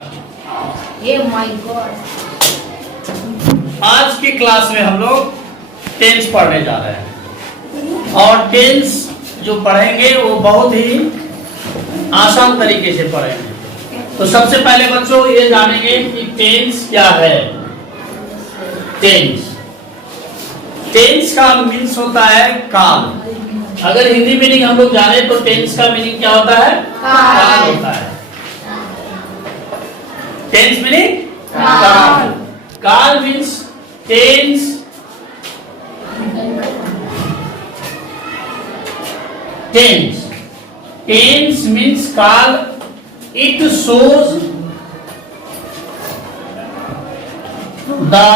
ये my God. आज की क्लास में हम लोग टेंस पढ़ने जा रहे हैं और टेंस जो पढ़ेंगे वो बहुत ही आसान तरीके से पढ़ेंगे। तो सबसे पहले बच्चों ये जानेंगे कि टेंस क्या है। टेंस टेंस का मीन्स होता है काल। अगर हिंदी मीनिंग हम लोग जाने तो टेंस का मीनिंग क्या होता है? काल होता है। टेंस मीनिंग काल। काल means tense tense tense means काल। It shows the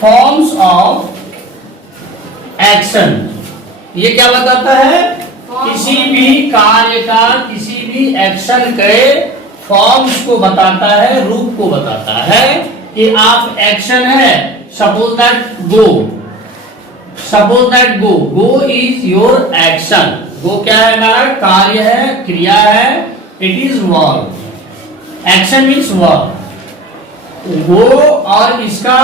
forms of action। ये क्या बताता है? किसी भी कार्य का, किसी भी एक्शन के फॉर्म्स को बताता है, रूप को बताता है कि आप एक्शन है। Suppose that go, suppose that go, go is your action. Go क्या है? हमारा कार्य है, क्रिया है। It is verb. Action means verb. Go और इसका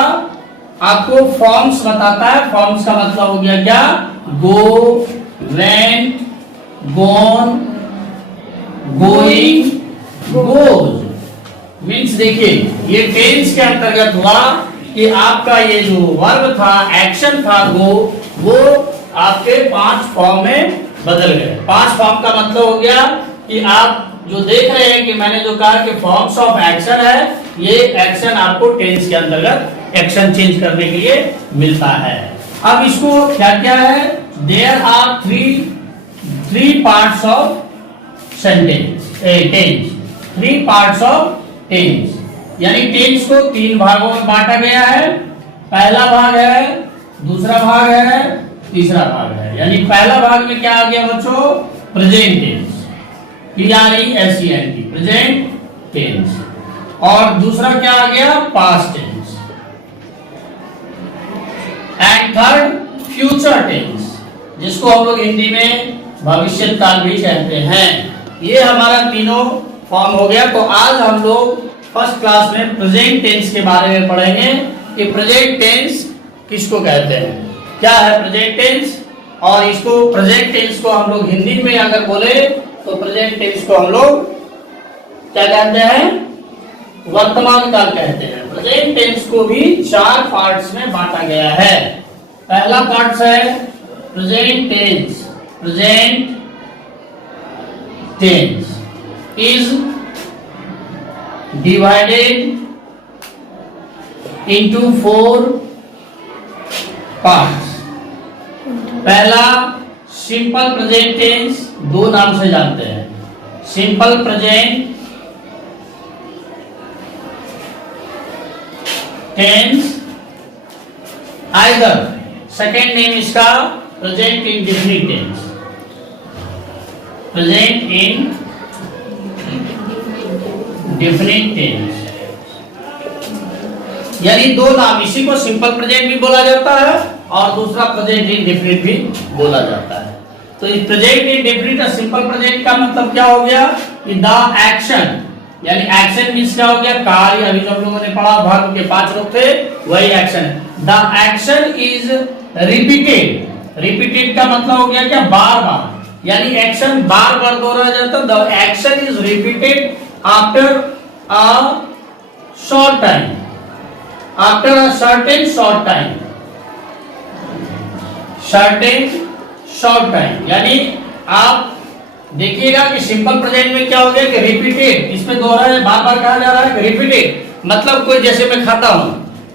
आपको फॉर्म्स बताता है। फॉर्म्स का मतलब हो गया क्या? Go, went, gone, going, goes. Means देखिए ये टेंस के अंतर्गत हुआ कि आपका ये जो वर्ब था, एक्शन था गो, वो आपके 5 फॉर्म में बदल गए। 5 फॉर्म का मतलब हो गया कि आप जो देख रहे हैं कि मैंने जो कहा कि फॉर्म्स ऑफ एक्शन है, ये एक्शन आपको टेंस के अंतर्गत एक्शन चेंज करने के लिए मिलता है। अब इसको क्या क्या है? There are three parts of sentence tense. 3 parts of tense, यानी टेंस को 3 भागों में बांटा गया है। पहला भाग है, दूसरा भाग है, तीसरा भाग है। यानी पहला भाग में क्या आ गया बच्चों? Present tense, PRESENT, present tense. और दूसरा क्या आ गया? Past tense. And third future tense, जिसको हम लोग हिंदी में भविष्य काल भी कहते हैं। ये हमारा तीनों फॉर्म हो गया। तो आज हम लोग फर्स्ट क्लास में प्रेजेंट टेंस के बारे में पढ़ेंगे कि प्रेजेंट टेंस किसको कहते हैं, क्या है प्रेजेंट टेंस। और इसको प्रेजेंट टेंस को हम लोग हिंदी में अगर बोले तो प्रेजेंट टेंस को हम लोग क्या कहते हैं? वर्तमान काल कहते हैं। प्रेजेंट टेंस को भी 4 पार्ट्स में बांटा गया है। पहला पार्ट है present tense. Present tense is divided into 4 parts। पहला सिंपल प्रेजेंट टेंस, 2 नाम से जानते हैं। Simple present tense, either second name इसका present indefinite tense. Present indefinite tense, यानी 2 नाम। इसी को सिंपल प्रेजेंट भी बोला जाता है और दूसरा प्रेजेंट इंडेफिनिट भी बोला जाता है। तो इस प्रेजेंट इंडेफिनिट और सिंपल प्रेजेंट का मतलब क्या हो गया कि द एक्शन, यानी एक्शन मींस क्या हो गया? कार्य। अभी जो हम लोगों ने पढ़ा भाग के 5 रूप थे, वही एक्शन है। The action is repeated. Repeated का मतलब हो गया क्या? बार बार, यानी एक्शन बार बार दोहराया जाता है। The action is repeated after a short time, after a certain short time, certain short time। यानी आप देखिएगा कि सिंपल प्रेजेंट में क्या हो गया कि रिपीटेड, इसमें दोहराया बार बार कहा जा रहा है कि रिपीटेड। मतलब कोई जैसे मैं खाता हूं,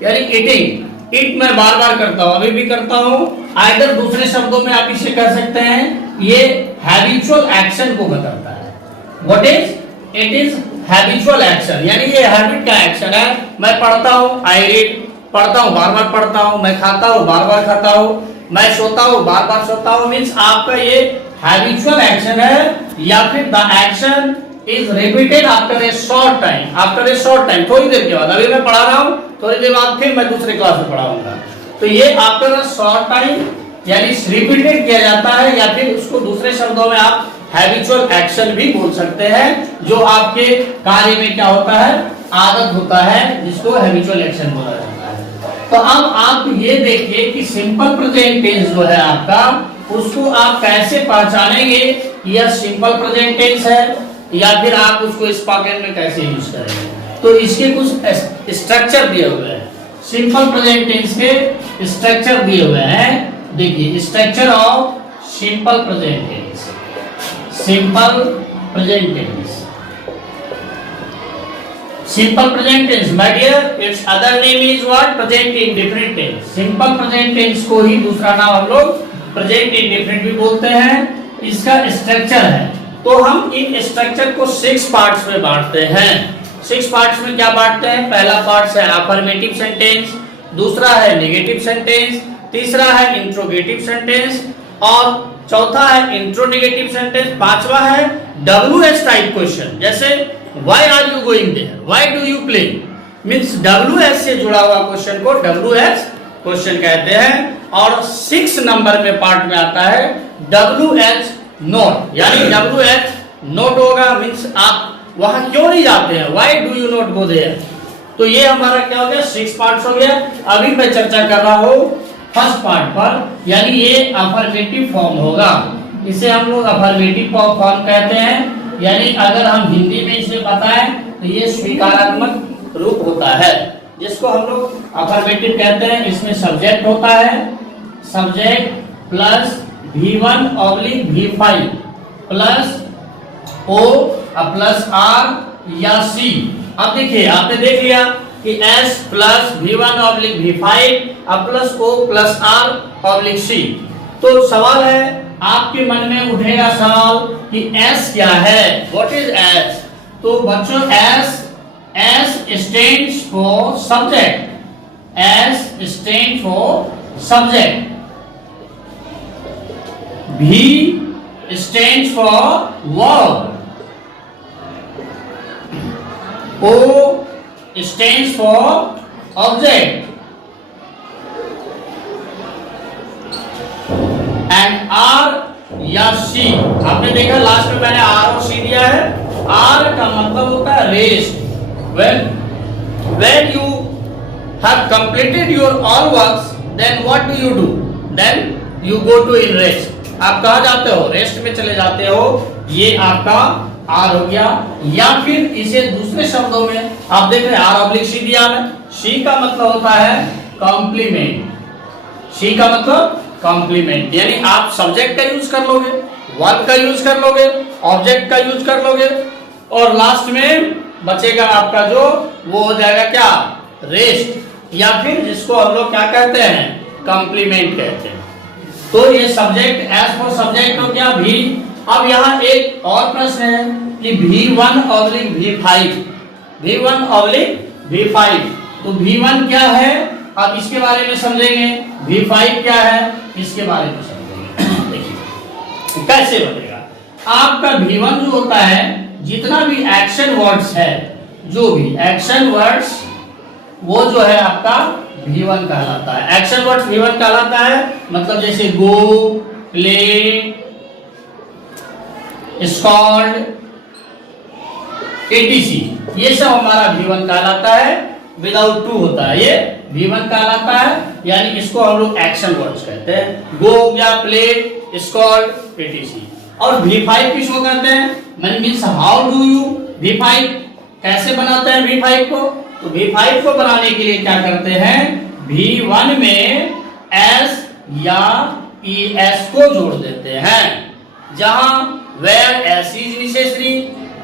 यानी ईटिंग, ईट मैं बार बार करता हूं, अभी भी करता हूं। आइदर दूसरे शब्दों में आप इसे कह सकते हैं, ये हैबिचुअल एक्शन को बताता है। What is? It is habitual action, यानी ये हैबिट का एक्शन है। मैं पढ़ता हूँ, आई रीड, पढ़ता हूँ बार बार पढ़ता हूँ। मैं खाता हूँ बार बार खाता हूँ। मैं सोता हूँ बार बार सोता हूँ। मीन्स आपका ये हैबिचुअल एक्शन है, या फिर the action is repeated after a short time. After a short time, थोड़ी देर के बाद। अभी मैं पढ़ा रहा हूँ, थोड़ी देर बाद फिर मैं दूसरे क्लास में पढ़ाऊंगा। तो ये आफ्टर अ शॉर्ट टाइम यानी रिपीटेड किया जाता है, या फिर उसको दूसरे शब्दों में आप हैबिचुअल एक्शन भी बोल सकते हैं, जो आपके कार्य में क्या होता है, आदत होता है, जिसको हैबिचुअल एक्शन बोला जाता है। तो अब आप ये देखिए कि सिंपल प्रेजेंट टेंस जो है आपका, उसको आप कैसे पहचानेंगे, यह सिंपल प्रेजेंट टेंस है या फिर आप उसको स्पोकन में कैसे यूज करेंगे। तो इसके कुछ स्ट्रक्चर दिए हुए हैं, सिंपल प्रेजेंट टेंस के स्ट्रक्चर दिए हुए हैं। देखिए structure of simple present tense, simple present tense, simple present tense my dear, its other name is what, present indefinite tense. Simple present tense को ही दूसरा नाम हम लोग प्रेजेंट इंडेफिनिट भी बोलते हैं। इसका स्ट्रक्चर है, तो हम इन स्ट्रक्चर को 6 पार्ट्स में बांटते हैं। 6 पार्ट्स में क्या बांटते हैं, पहला पार्ट है अफर्मेटिव सेंटेंस, दूसरा है नेगेटिव सेंटेंस, तीसरा है इंट्रोगेटिव सेंटेंस और चौथा है इंट्रोनेगेटिव सेंटेंस, पांचवा है WH टाइप क्वेश्चन, जैसे why are you going there, why do you play, means WH से जुड़ा हुआ क्वेश्चन को WH क्वेश्चन कहते हैं। और 6 नंबर में पार्ट में आता है WH नोट, यानी WH नोट होगा, मींस आप वहां क्यों नहीं जाते हैं, why do you not go there. तो ये हमारा क्या हो गया, 6 पार्ट्स हो गया। अभी मैं चर्चा कर रहा हूं फर्स्ट पार्ट पर, यानी ये अफर्मेटिव फॉर्म होगा, इसे हम लोग अफर्मेटिव फॉर्म कहते हैं। यानी अगर हम हिंदी में इसे बताएं तो ये स्वीकारात्मक रूप होता है, जिसको हम लोग अफर्मेटिव कहते हैं। इसमें सब्जेक्ट होता है, subject plus V1 oblique V5 plus O plus R या C। अब देखिए आपने देख लिया कि S plus V1 oblique V5 plus O plus R oblique C। तो सवाल है, आपके मन में उठेगा सवाल कि S क्या है, व्हाट इज S। तो बच्चों S stands for subject, S stands for subject, V stands for verb, O stands for object and R या C। आपने देखा लास्ट में मैंने R और C दिया है। R का मतलब होता है rest. When you have completed your all works, then what do? Then you go to in rest। आप कहाँ जाते हो, रेस्ट में चले जाते हो। ये आपका R हो गया। या फिर इसे दूसरे शब्दों में आप देख रहे हैं R ऑब्लिक C दिया है। C का मतलब होता है कॉम्प्लीमेंट, C का मतलब कॉम्प्लीमेंट, यानी आप सब्जेक्ट का यूज कर लोगे, वर्ब का यूज कर लोगे, ऑब्जेक्ट का यूज कर लोगे और लास्ट में बचेगा आपका जो, वो हो जाएगा क्या, रेस्ट, या फिर जिसको हम लोग क्या कहते हैं, कॉम्प्लीमेंट कहते हैं। तो ये सब्जेक्ट, एस फॉर सब्जेक्ट हो गया भी। अब यहाँ एक और प्रश्न है कि V1 oblique V5, V1 oblique V5, तो V1 क्या है, अब इसके बारे में समझेंगे। V5 क्या है, इसके बारे में समझेंगे। देखिए कैसे बनेगा आपका V1 जो होता है, जितना भी एक्शन वर्ड्स है, जो भी एक्शन वर्ड्स, वो जो है आपका V1 कहलाता है। एक्शन वर्ड्स V1 कहलाता है, मतलब जैसे गो, प्ले, स्कॉल्ड, etc, ये सब हमारा V1 कहलाता है। विदाउट टू होता है, ये V1 कहलाता है, यानी इसको हम लोग एक्शन वर्ड्स कहते हैं। गो हो गया, प्ले, स्कॉल्ड, etc। और V5 किसको कहते हैं, means how do you, V5 कैसे बनाते हैं V5 को। तो V5 को बनाने के लिए क्या करते हैं, V1 में S या ES को जोड़ देते हैं, जहां where S is necessary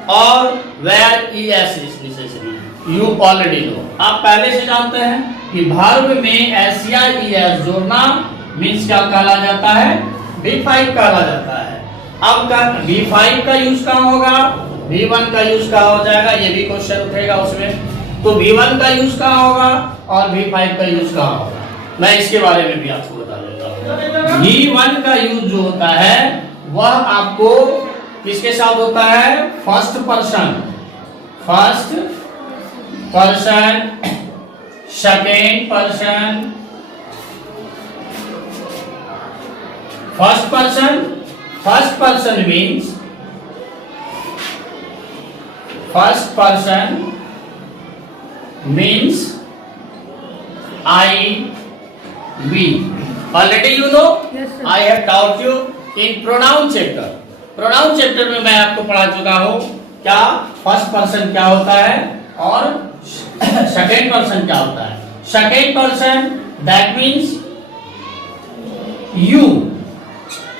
और where ES is necessary, you already know, आप पहले से जानते हैं कि वर्ब में S या ES जोड़ना मीन्स क्या कहला जाता है, V5 कहला जाता है। अब का V5 का यूज कहाँ होगा, V1 का यूज कहाँ हो जाएगा, ये भी क्वेश्चन उठेगा उसमें। तो V1 का यूज कहाँ होगा और V5 का यूज कहाँ होगा, मैं इसके बारे में भी आपको बता देता हूँ। V1 का यूज जो होता है वह आपको किसके साथ होता है, first person, second person, first person means first person means I, we. Already you know. Yes, sir. I have taught you in pronoun chapter. Pronoun chapter में मैं आपको पढ़ा चुका हूँ क्या फर्स्ट पर्सन क्या होता है और सेकेंड पर्सन क्या होता है. Second person that means you.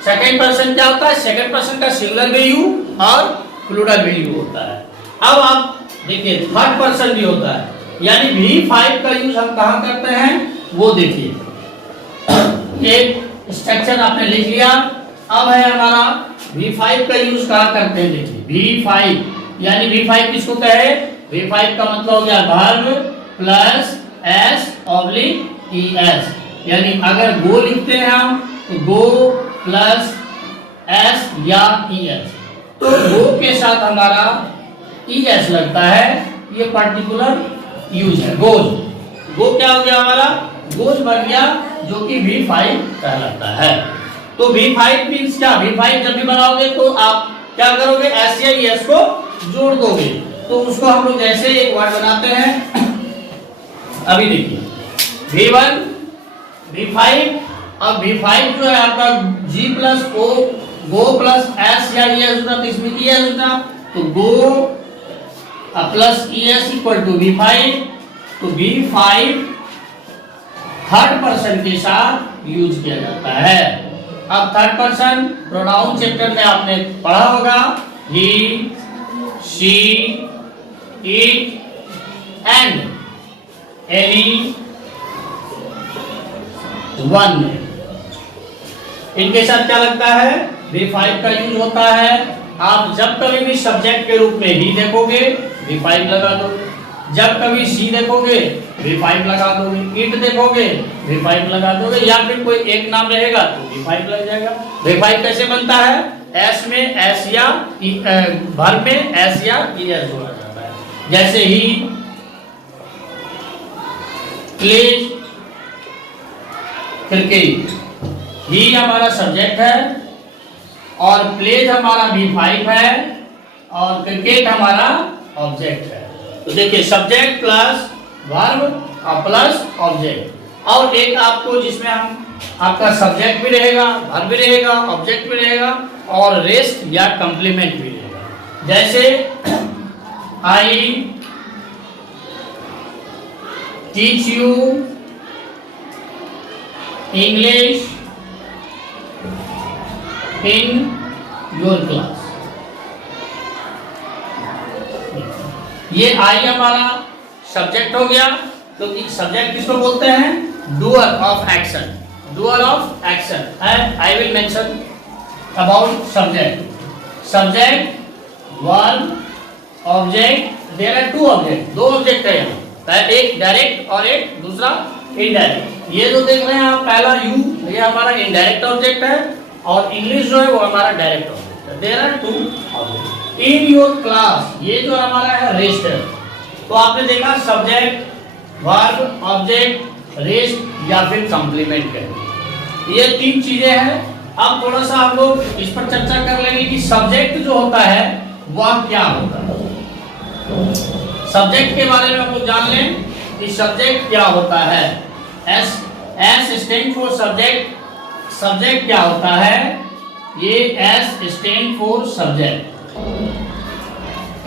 Second person क्या होता है? सेकेंड पर्सन का सिंगुलर भी यू और प्लूरल भी यू होता है. अब आप देखिए थर्ड पर्सन भी होता है, यानी V5 का यूज हम कहाँ करते हैं वो देखिए. एक स्ट्रक्चर आपने लिख लिया. अब है हमारा V5 का यूज कहाँ करते हैं. देखिए V5 यानी V5 किसको कहे? V5 का मतलब हो गया verb plus S oblique ES. यानी अगर गो लिखते हैं हम तो गो प्लस S या ES, तो गो के साथ हमारा ES लगता है. ये पर्टिकुलर यूज है. गोज, गो क्या हो गया हमारा? गोज बन गया, जो कि V5 कहलाता है. तो V5 मीन्स क्या? V5 जब भी बनाओगे तो आप क्या करोगे? S या ES को जोड़ दोगे. तो उसको हम लोग जैसे एक वर्ड बनाते हैं. अभी देखिए V1 V5. अब V5 जो है आपका G plus O, go plus S या ES होता तो इसमें ES होता. तो go plus ES equal to V5. तो V5 थर्ड पर्सन के साथ यूज किया जाता है. अब थर्ड पर्सन प्रोनाउन चैप्टर में आपने पढ़ा होगा he, she, it and anyone. इनके साथ क्या लगता है? V5 का यूज होता है. आप जब कभी भी सब्जेक्ट के रूप में ही देखोगे V5 लगा दो. जब कभी सी देखोगे V5 लगा दोगे. इट देखोगे V5 लगा दोगे, या फिर कोई एक नाम रहेगा तो V5 लग जाएगा. V5 कैसे बनता है? एस में एस या वर्ब में एस या ES जोड़ा जाता है. जैसे ही, प्लीज, क्रिकेट. ही हमारा सब्जेक्ट है और प्लेज हमारा V5 है और क्रिकेट हमारा ऑब्जेक्ट है. तो देखिए सब्जेक्ट प्लस वर्ब और प्लस ऑब्जेक्ट. और एक आपको जिसमें हम आपका सब्जेक्ट भी रहेगा, वर्ब भी रहेगा, ऑब्जेक्ट भी रहेगा और रेस्ट या कंप्लीमेंट भी रहेगा. जैसे I teach you English in your class. ये आई हमारा सब्जेक्ट हो गया. तो सब्जेक्ट किसको बोलते हैं? Doer of action. Doer of action. And I will mention about subject. Subject, verb, object. There are two object. दो ऑब्जेक्ट है यहाँ, एक डायरेक्ट और एक दूसरा इनडायरेक्ट. ये जो देख रहे हैं आप पहला यू, ये हमारा इनडायरेक्ट ऑब्जेक्ट है और इंग्लिश जो है वो हमारा डायरेक्ट ऑब्जेक्ट है. There are two object. In your class ये जो हमारा है रेस्ट है. तो आपने देखा सब्जेक्ट, वर्ब, ऑब्जेक्ट, रेस्ट या फिर कंप्लीमेंट है. ये तीन चीजें हैं. अब थोड़ा सा हम लोग इस पर चर्चा कर लेंगे कि सब्जेक्ट जो होता है वह क्या होता है. सब्जेक्ट के बारे में हम लोग जान लें कि सब्जेक्ट क्या होता है. S stand for subject. Subject क्या होता है? ये S stand for subject.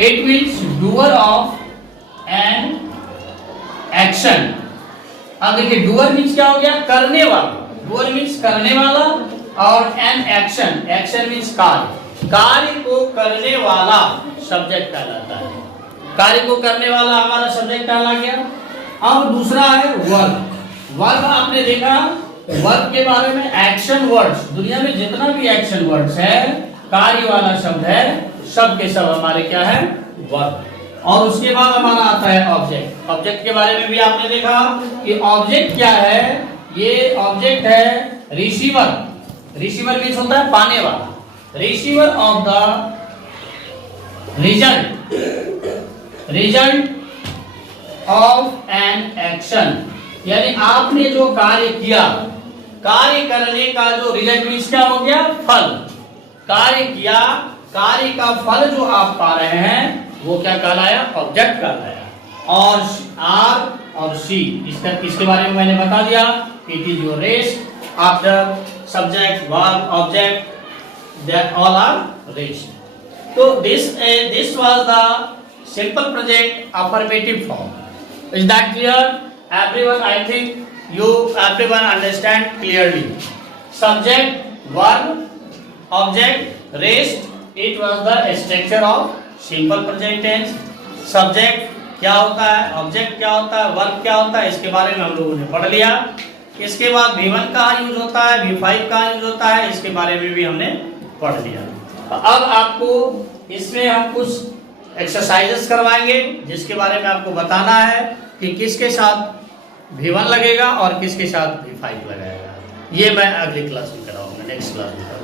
It means doer of an action. अब देखिए डूअर मीन्स क्या हो गया? करने वाला. डूअर मीन्स करने वाला और एन एक्शन. एक्शन मीन्स कार्य. कार्य को करने वाला सब्जेक्ट कहलाता है. कार्य को करने वाला हमारा सब्जेक्ट कहला गया. अब दूसरा है वर्ब. वर्ब आपने देखा वर्ब के बारे में एक्शन वर्ड्स. दुनिया में जितना भी एक्शन वर्ड्स है, कार्य वाला शब्द है, सब के सब हमारे क्या है? वर्ब. और उसके बाद हमारा आता है ऑब्जेक्ट. ऑब्जेक्ट के बारे में भी आपने देखा कि ऑब्जेक्ट क्या है? ये ऑब्जेक्ट है रिसीवर. रिसीवर मीन्स होता है पाने वाला. Receiver of the result of an action. यानी आपने जो कार्य किया, कार्य करने का जो रिजल्ट मीन्स क्या हो गया? फल. कार्य किया, कार्य का फल जो आप पा रहे हैं वो क्या कहलाया, ऑब्जेक्ट कहलाया। और आर और सी इसके बारे में मैंने बता दिया, it is your rest after subject verb object, that all are rest. तो this was the simple present affirmative form. Is that clear everyone? I think you everyone understand clearly. Subject, verb, object, rest, it was the structure of simple present tense. Subject क्या होता है, object क्या होता है, verb क्या होता है, इसके बारे में हम लोगों ने पढ़ लिया। इसके बाद V1 कहाँ यूज होता है, V5 कहाँ यूज होता है, इसके बारे में भी हमने पढ़ लिया। अब आपको इसमें हम कुछ एक्सरसाइजेस करवाएंगे जिसके बारे में आपको बताना है कि किसके साथ V1 लगेगा और किसके साथ V5 लगाएगा। ये मैं अगली क्लास में कराऊंगा, नेक्स्ट क्लास में।